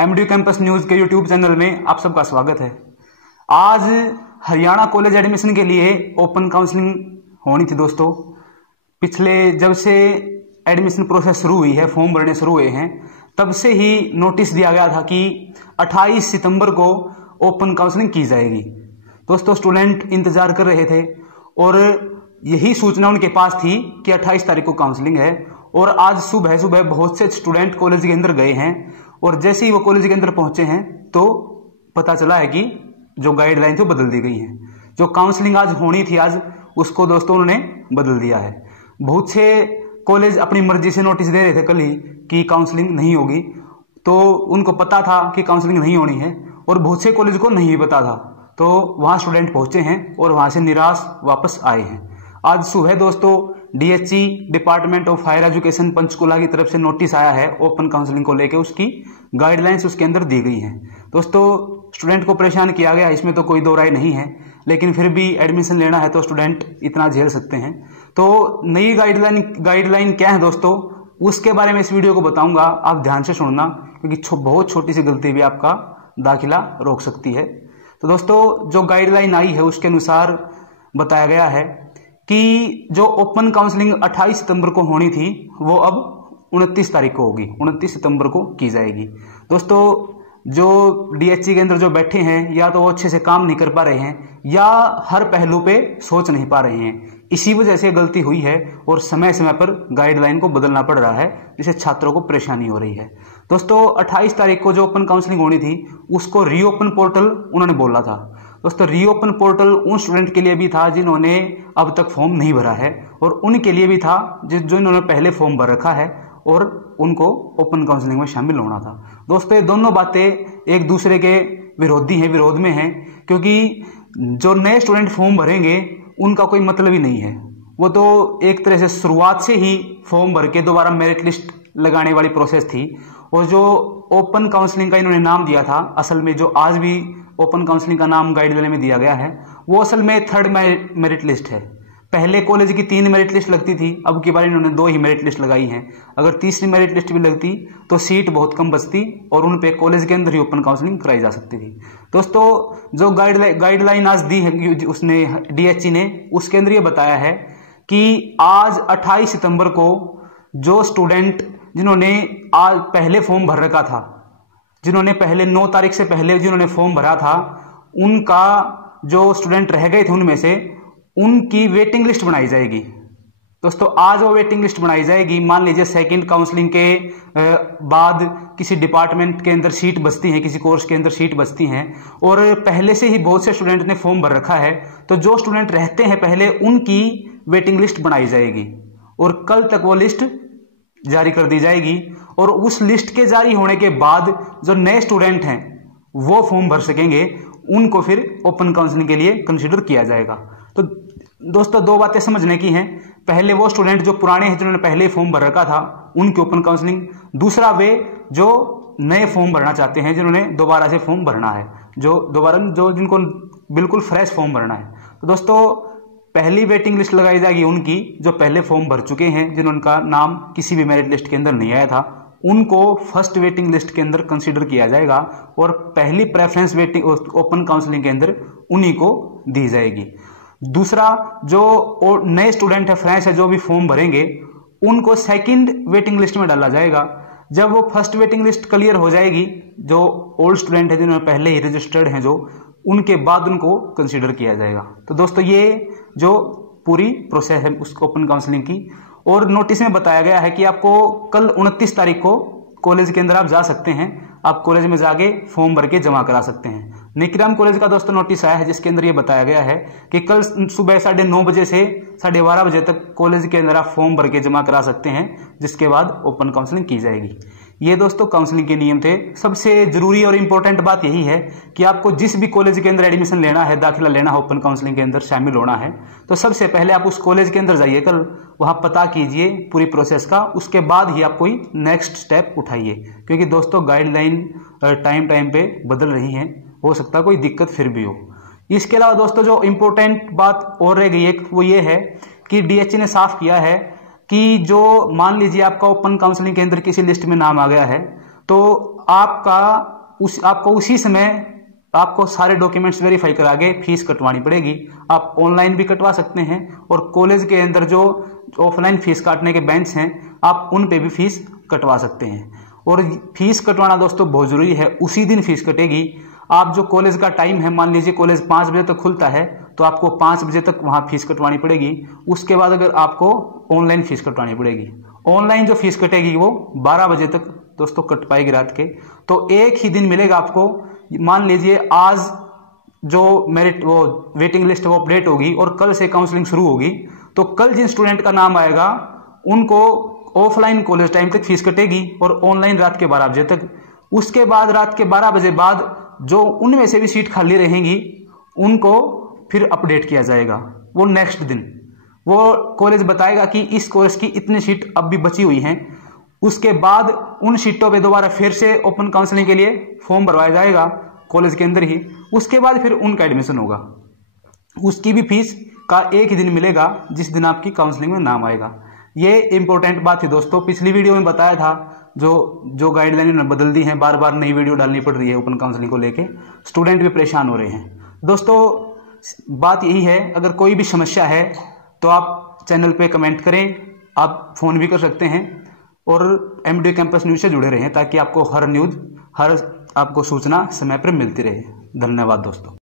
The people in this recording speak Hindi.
एमडी कैंपस न्यूज के यूट्यूब चैनल में आप सबका स्वागत है। आज हरियाणा कॉलेज एडमिशन के लिए ओपन काउंसलिंग होनी थी दोस्तों। पिछले जब से एडमिशन प्रोसेस शुरू हुई है, फॉर्म भरने शुरू हुए हैं, तब से ही नोटिस दिया गया था कि 28 सितंबर को ओपन काउंसलिंग की जाएगी। दोस्तों स्टूडेंट इंतजार कर रहे थे और यही सूचना उनके पास थी कि 28 तारीख को काउंसलिंग है। और आज सुबह सुबह बहुत से स्टूडेंट कॉलेज के अंदर गए हैं और जैसे ही वो कॉलेज के अंदर पहुंचे हैं तो पता चला है कि जो गाइडलाइन थी वो बदल दी गई है। जो काउंसलिंग आज होनी थी आज, उसको दोस्तों उन्होंने बदल दिया है। बहुत से कॉलेज अपनी मर्जी से नोटिस दे रहे थे कल ही कि काउंसलिंग नहीं होगी, तो उनको पता था कि काउंसलिंग नहीं होनी है और बहुत से कॉलेज को नहीं पता था, तो वहाँ स्टूडेंट पहुंचे हैं और वहाँ से निराश वापस आए हैं। आज सुबह दोस्तों DHE department of higher education Panchkula की तरफ से नोटिस आया है ओपन काउंसलिंग को लेकर, उसकी गाइडलाइंस उसके अंदर दी गई हैं। दोस्तों स्टूडेंट को परेशान किया गया, इसमें तो कोई दो राय नहीं है, लेकिन फिर भी एडमिशन लेना है तो स्टूडेंट इतना झेल सकते हैं। तो नई गाइडलाइन क्या है दोस्तों, उसके बारे में इस वीडियो को बताऊंगा, आप ध्यान से सुनना, क्योंकि बहुत छोटी सी गलती भी आपका दाखिला रोक सकती है। तो दोस्तों जो गाइडलाइन आई है उसके अनुसार बताया गया है कि जो ओपन काउंसलिंग 28 सितंबर को होनी थी वो अब 29 तारीख को होगी, 29 सितंबर को की जाएगी। दोस्तों जो डीएचई के अंदर जो बैठे हैं, या तो वो अच्छे से काम नहीं कर पा रहे हैं या हर पहलू पे सोच नहीं पा रहे हैं, इसी वजह से गलती हुई है और समय समय पर गाइडलाइन को बदलना पड़ रहा है, जिससे छात्रों को परेशानी हो रही है। दोस्तों 28 तारीख को जो ओपन काउंसलिंग होनी थी उसको रीओपन पोर्टल उन्होंने बोला था। दोस्तों रीओपन पोर्टल उन स्टूडेंट के लिए भी था जिन्होंने अब तक फॉर्म नहीं भरा है और उनके लिए भी था जो इन्होंने पहले फॉर्म भर रखा है और उनको ओपन काउंसलिंग में शामिल होना था। दोस्तों ये दोनों बातें एक दूसरे के विरोधी हैं, विरोध में हैं, क्योंकि जो नए स्टूडेंट फॉर्म भरेंगे उनका कोई मतलब ही नहीं है। वो तो एक तरह से शुरुआत से ही फॉर्म भर के दोबारा मेरिट लिस्ट लगाने वाली प्रोसेस थी। और जो ओपन काउंसलिंग का इन्होंने नाम दिया था, असल में जो आज भी ओपन काउंसलिंग का नाम गाइडलाइन में दिया गया है, वो असल में थर्ड मेरिट लिस्ट है। पहले कॉलेज की 3 मेरिट लिस्ट लगती थी, अब की बार इन्होंने 2 ही मेरिट लिस्ट लगाई हैं। अगर तीसरी मेरिट लिस्ट भी लगती तो सीट बहुत कम बचती और उन पे कॉलेज के अंदर ही ओपन काउंसलिंग कराई जा सकती थी। दोस्तों जो गाइडलाइन आज दी है उसने डीएचई ने, उसके अंदर ये बताया है कि आज 28 सितंबर को जो स्टूडेंट जिन्होंने आज पहले फॉर्म भर रखा था, जिन्होंने पहले 9 तारीख से पहले जिन्होंने फॉर्म भरा था, उनका जो स्टूडेंट रह गए थे उनमें से उनकी वेटिंग लिस्ट बनाई जाएगी। दोस्तों आज वो वेटिंग लिस्ट बनाई जाएगी। मान लीजिए सेकंड काउंसलिंग के बाद किसी डिपार्टमेंट के अंदर सीट बचती है, किसी कोर्स के अंदर सीट बचती हैं और पहले से ही बहुत से स्टूडेंट ने फॉर्म भर रखा है, तो जो स्टूडेंट रहते हैं पहले उनकी वेटिंग लिस्ट बनाई जाएगी और कल तक वो लिस्ट जारी कर दी जाएगी। और उस लिस्ट के जारी होने के बाद जो नए स्टूडेंट हैं वो फॉर्म भर सकेंगे, उनको फिर ओपन काउंसलिंग के लिए कंसीडर किया जाएगा। तो दोस्तों 2 बातें समझने की हैं। पहले वो स्टूडेंट जो पुराने हैं, जिन्होंने पहले फॉर्म भर रखा था, उनकी ओपन काउंसलिंग। दूसरा वे जो नए फॉर्म भरना चाहते हैं, जिन्होंने दोबारा से फॉर्म भरना है, जो जिनको बिल्कुल फ्रेश फॉर्म भरना है। तो दोस्तों पहली वेटिंग लिस्ट लगाई जाएगी उनकी जो पहले फॉर्म भर चुके हैं, जिनका नाम किसी भी मेरिट लिस्ट के अंदर नहीं आया था, उनको फर्स्ट वेटिंग लिस्ट के अंदर कंसीडर किया जाएगा और पहली प्रेफरेंस वेटिंग ओपन काउंसलिंग के अंदर उन्हीं को दी जाएगी। दूसरा जो नए स्टूडेंट है, फ्रेश है, जो भी फॉर्म भरेंगे, उनको सेकंड वेटिंग लिस्ट में डाला जाएगा। जब वो फर्स्ट वेटिंग लिस्ट क्लियर हो जाएगी, जो ओल्ड स्टूडेंट है जिन्होंने पहले ही रजिस्टर्ड हैं, जो उनके बाद उनको कंसीडर किया जाएगा। तो दोस्तों ये जो पूरी प्रोसेस है उस ओपन काउंसलिंग की, और नोटिस में बताया गया है कि आपको कल 29 तारीख को कॉलेज के अंदर आप जा सकते हैं, आप कॉलेज में जाके फॉर्म भर के जमा करा सकते हैं। निकिराम कॉलेज का दोस्तों नोटिस आया है जिसके अंदर ये बताया गया है कि कल सुबह 9:30 बजे से 12:30 बजे तक कॉलेज के अंदर आप फॉर्म भर के जमा करा सकते हैं, जिसके बाद ओपन काउंसलिंग की जाएगी। ये दोस्तों काउंसलिंग के नियम थे। सबसे जरूरी और इंपॉर्टेंट बात यही है कि आपको जिस भी कॉलेज के अंदर एडमिशन लेना है, दाखिला लेना है, ओपन काउंसलिंग के अंदर शामिल होना है, तो सबसे पहले आप उस कॉलेज के अंदर जाइए, कल वहां पता कीजिए पूरी प्रोसेस का, उसके बाद ही आप कोई नेक्स्ट स्टेप उठाइए, क्योंकि दोस्तों गाइडलाइन टाइम पे बदल रही हैं, हो सकता है कोई दिक्कत फिर भी हो। इसके अलावा दोस्तों जो इंपॉर्टेंट बात और रह गई है वो ये है कि डीएचई ने साफ किया है कि जो मान लीजिए आपका ओपन काउंसलिंग के अंदर किसी लिस्ट में नाम आ गया है, तो आपको उसी समय आपको सारे डॉक्यूमेंट्स वेरीफाई करा के फीस कटवानी पड़ेगी। आप ऑनलाइन भी कटवा सकते हैं और कॉलेज के अंदर जो ऑफलाइन फीस काटने के बेंच हैं आप उन पे भी फीस कटवा सकते हैं। और फीस कटवाना दोस्तों बहुत जरूरी है, उसी दिन फीस कटेगी। आप जो कॉलेज का टाइम है, मान लीजिए कॉलेज 5 बजे तक खुलता है तो आपको 5 बजे तक वहाँ फीस कटवानी पड़ेगी। उसके बाद अगर आपको ऑनलाइन फीस कटवानी पड़ेगी, ऑनलाइन जो फीस कटेगी वो 12 बजे तक दोस्तों कट पाएगी रात के। तो एक ही दिन मिलेगा आपको। मान लीजिए आज जो मेरिट वो वेटिंग लिस्ट वो अपडेट होगी और कल से काउंसलिंग शुरू होगी, तो कल जिन स्टूडेंट का नाम आएगा उनको ऑफलाइन कॉलेज टाइम तक फीस कटेगी और ऑनलाइन रात के 12 बजे तक। उसके बाद रात के 12 बजे बाद जो उनमें से भी सीट खाली रहेंगी उनको फिर अपडेट किया जाएगा। वो नेक्स्ट दिन वो कॉलेज बताएगा कि इस कोर्स की इतनी सीट अब भी बची हुई हैं। उसके बाद उन सीटों पे दोबारा फिर से ओपन काउंसलिंग के लिए फॉर्म भरवाया जाएगा कॉलेज के अंदर ही। उसके बाद फिर उनका एडमिशन होगा। उसकी भी फीस का एक ही दिन मिलेगा जिस दिन आपकी काउंसलिंग में नाम आएगा। ये इंपॉर्टेंट बात है दोस्तों। पिछली वीडियो में बताया था जो गाइडलाइन बदल दी हैं, बार बार नई वीडियो डालनी पड़ रही है ओपन काउंसलिंग को लेके, स्टूडेंट भी परेशान हो रहे हैं। दोस्तों बात यही है, अगर कोई भी समस्या है तो आप चैनल पे कमेंट करें, आप फ़ोन भी कर सकते हैं और MDU कैंपस न्यूज़ से जुड़े रहें ताकि आपको हर न्यूज़, हर आपको सूचना समय पर मिलती रहे। धन्यवाद दोस्तों।